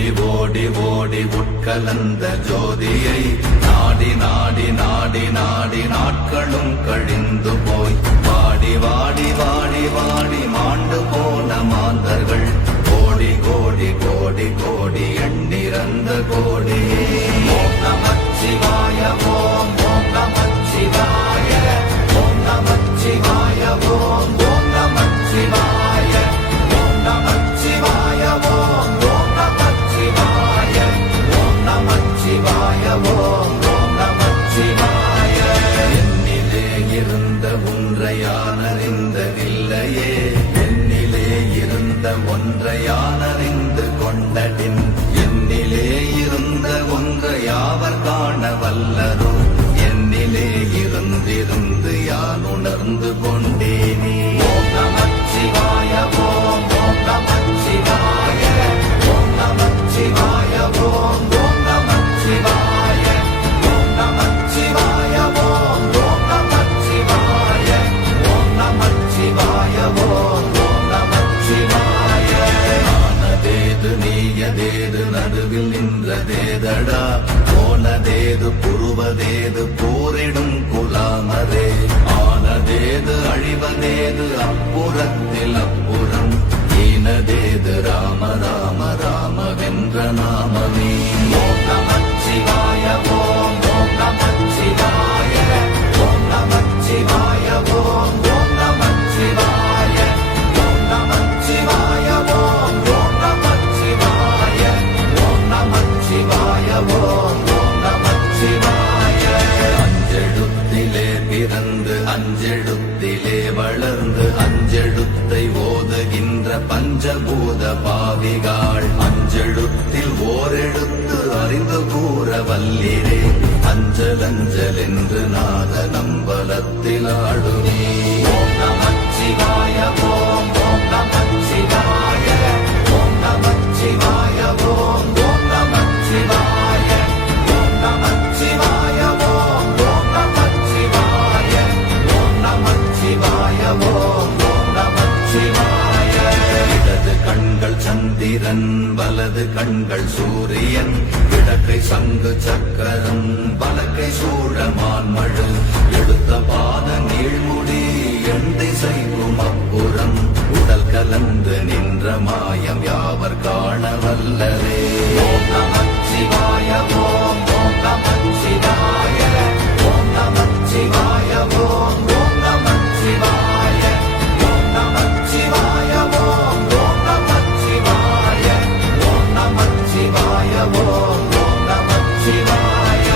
ஓடி ஓடி ஓடி உட்கலந்த ஜோதியை நாடி நாடி நாடி நாடி நாட்களும் கழிந்து போய் வாடி வாடி வாடி வாடி மாண்டு போன மாந்தர்கள் கோடி கோடி கோடி கோடி எண்ணிறந்த கோடி. ஓம் நமச்சிவாய ஓம் ஓம் நமச்சிவாய ஓம் நமச்சிவாய ஓம் ஓம் நமச்சிவாய ஓம் நமச்சிவாய ஓம் ஓம் நமச்சிவாய ஓம் நமச்சிவாய ஓம் ஓம் நமச்சிவாய. என்னிலே இருந்த ஒன்றையானறிந்ததில்லையே என்னிலே இருந்த ஒன்றையானறிந்து கொண்டடின் என்னிலே இருந்த ஒன்றையாவர் காண வல்லரோ என்னிலே இருந்திருந்து யான் உணர்ந்து கொண்டேனே. ஓம் நமச்சிவாய ஓம் ஓம் நமச்சிவாய ஓம் நமச்சிவாய ஓம் ஓம் நமச்சிவாய ஓம் நமச்சிவாய ஓம் ஓம் நமச்சிவாய ஓம் நமச்சிவாய ஓம் ஓம் நமச்சிவாய. ஆனதேது நீயதேது நடுவில் நின்றதேதடா போனதேது புருவதேது போரிடும் குலாமரே ஆனதேது அழிவதேது அப்புறத்தில் அப்புறம் ஈனதேது ராம ராம ராம வென்ற நாமமே. ஓம் நமச்சிவாய ஓம் ஓம் நமச்சிவாய ஓம் நமச்சிவாய ஓம் ஓம் நமச்சிவாய ஓம் நமச்சிவாய ஓம் ஓம் நமச்சிவாய ஓம் நமச்சிவாய ஓம் ஓம் நமச்சிவாய. அஞ்செழுத்திலே பிறந்து அஞ்செழுத்திலே வளர்ந்து அஞ்செழுத்தை ஓதுகின்ற பஞ்சபூத பாவிகாள் அஞ்செழுத்தில் ஓரெழுத்து அறிந்து கூற வல்லிரே அஞ்சல் அஞ்சல் என்று நாத நம்பலத்தில் ஆடுமே. ஓம் நமச்சிவாய ஓம் ஓம் நமச்சிவாய ஓம் நமச்சிவாய ஓம் ஓம் நமச்சிவாய ஓம் நமச்சிவாய ஓம் ஓம் நமச்சிவாய ஓம் நமச்சிவாய ஓம் ஓம் நமச்சிவாய. இடது கண்கள் சந்திரன் வலது கண்கள் சூரியன் இடக்கை சங்கு சக்கரம் வலக்கை சூழமான் மழு எடுத்த பாத நீழ்முடி எண் திசைக்கும் அப்புறம் உடல் கலந்து நின்ற மாயம் யாவர் காண வல்லரே. ஓம் நமச்சிவாய ஓம் ஓம் நமச்சிவாய ஓம் நமச்சிவாய ஓம் ஓம் நமச்சிவாய ஓம் நமச்சிவாய ஓம் ஓம் நமச்சிவாய ஓம் நமச்சிவாய ஓம் ஓம் நமச்சிவாய.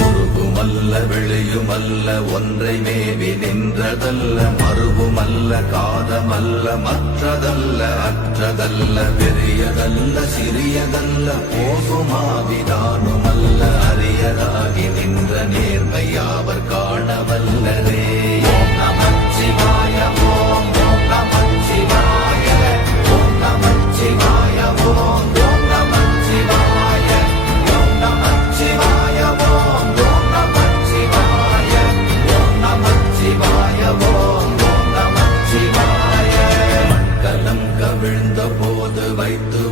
உருவுமல்ல வெளியுமல்ல ஒன்றை மேவி நின்றதல்ல மறுவுமல்ல காதமல்ல மற்றதல்ல அற்றதல்ல பெரியதல்ல சிறியதல்ல போகுமாவிதானுமல்ல அரியதாகி நின்ற நேர்மை யாவர் காண வல்லரே. ஓம் நமச்சிவாய ஓம் ஓம் நமச்சிவாய ஓம் நமச்சிவாய ஓம் ஓம் நமச்சிவாய ஓம் நமச்சிவாய ஓம் ஓம் நமச்சிவாய ஓம் நமச்சிவாய ஓம் ஓம் நமச்சிவாய. மண்கலம் கவிழ்ந்த போது வைத்து